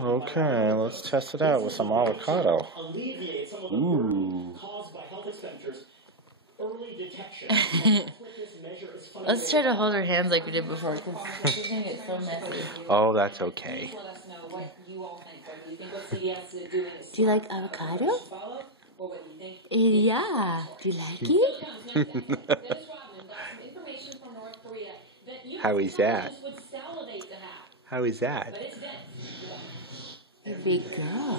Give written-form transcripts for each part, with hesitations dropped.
Okay, let's test it out with some avocado. Ooh. Let's try to hold our hands like we did before, because this is going to get so messy. Oh, that's okay. Do you like avocado? Yeah. Do you like it? How is that? How is that? A big girl.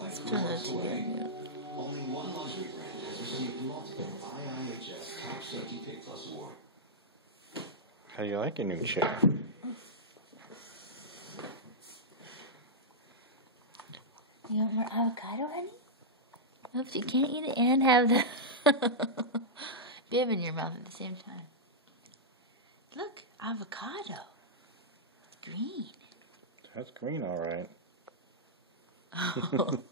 Let's turn the TV on. Only one luxury brand has received multiple IIHS Top Safety Pick Plus award. How do you like your new chair? You want more avocado, honey? Oops, you can't eat it and have the bib in your mouth at the same time. Look, avocado. It's green. That's green, all right. Oh.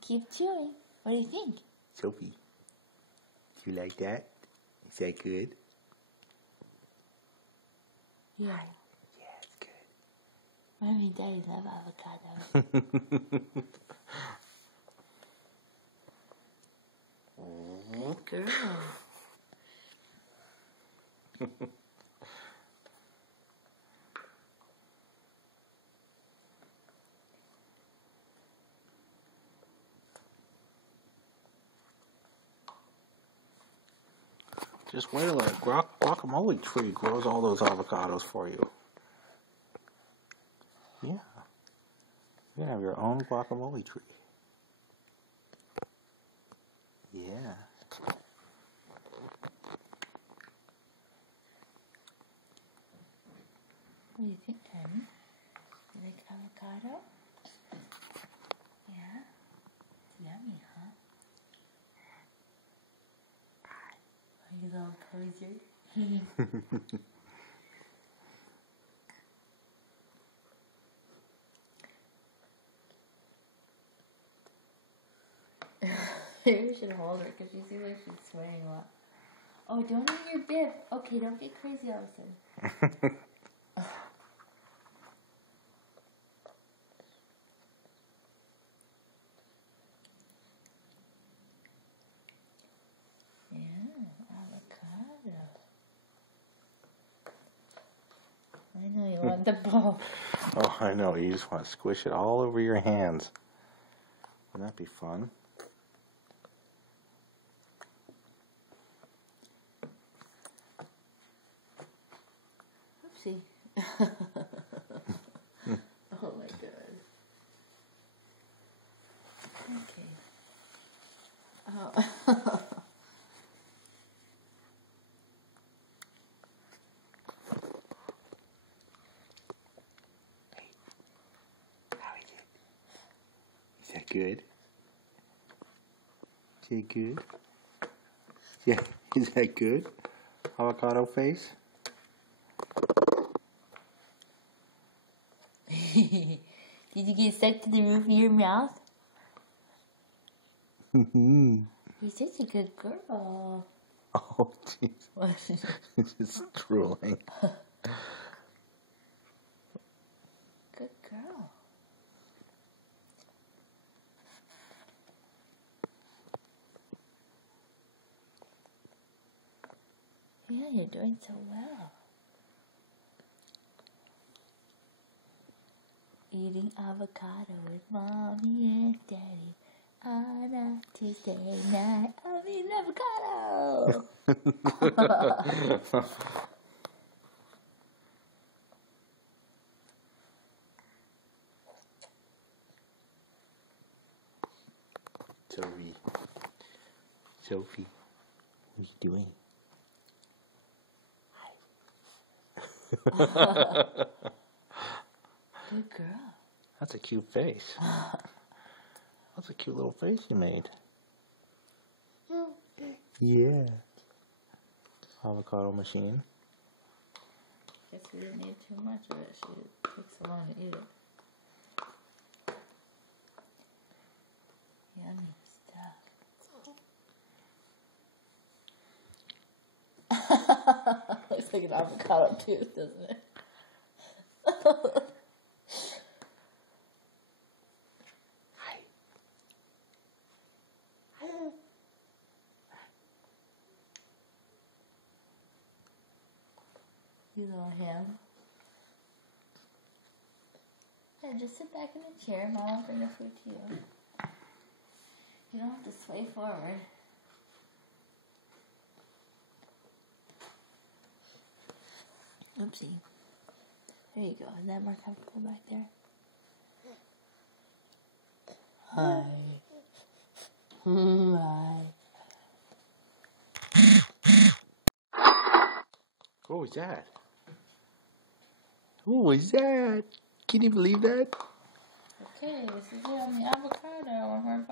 Keep chewing. What do you think? Sophie, you like that? Is that good? Yeah. Yeah, it's good. Mommy and Daddy love avocado. Good girl. Just wait till that guacamole tree grows all those avocados for you. Yeah. You have your own guacamole tree. Yeah. What do you think, honey? You like avocado? Yeah? It's yummy, huh? Are you all cozy? Maybe we should hold her because she seems like she's sweating a lot. Oh, don't eat your bib. Okay, don't get crazy all of a sudden. Yeah, avocado. I know you want the ball. Oh, I know. You just want to squish it all over your hands. Wouldn't that be fun? Oopsie. Oh my god. Okay. Oh. How is it? Is that good? Is that good? Yeah, is that good? Avocado face? Did you get stuck to the roof of your mouth? You're such a good girl. Oh, jeez. It's just drooling. Good girl. Yeah, you're doing so well. Eating avocado with Mommy and Daddy on a Tuesday night. I'm eating avocado. Sophie, what are you doing? Good girl. That's a cute face. That's a cute little face you made. Yeah. Avocado machine. Guess we didn't need too much of it. She takes so long to eat it. funny stuff. Looks like an avocado tooth, doesn't it? You little ham. Yeah, just sit back in the chair. Mom will bring the food to you. You don't have to sway forward. Oopsie. There you go. Is that more comfortable back there? Hi. Hi. What was that? What was that? Can you believe that? Okay, this is it on the avocado. One more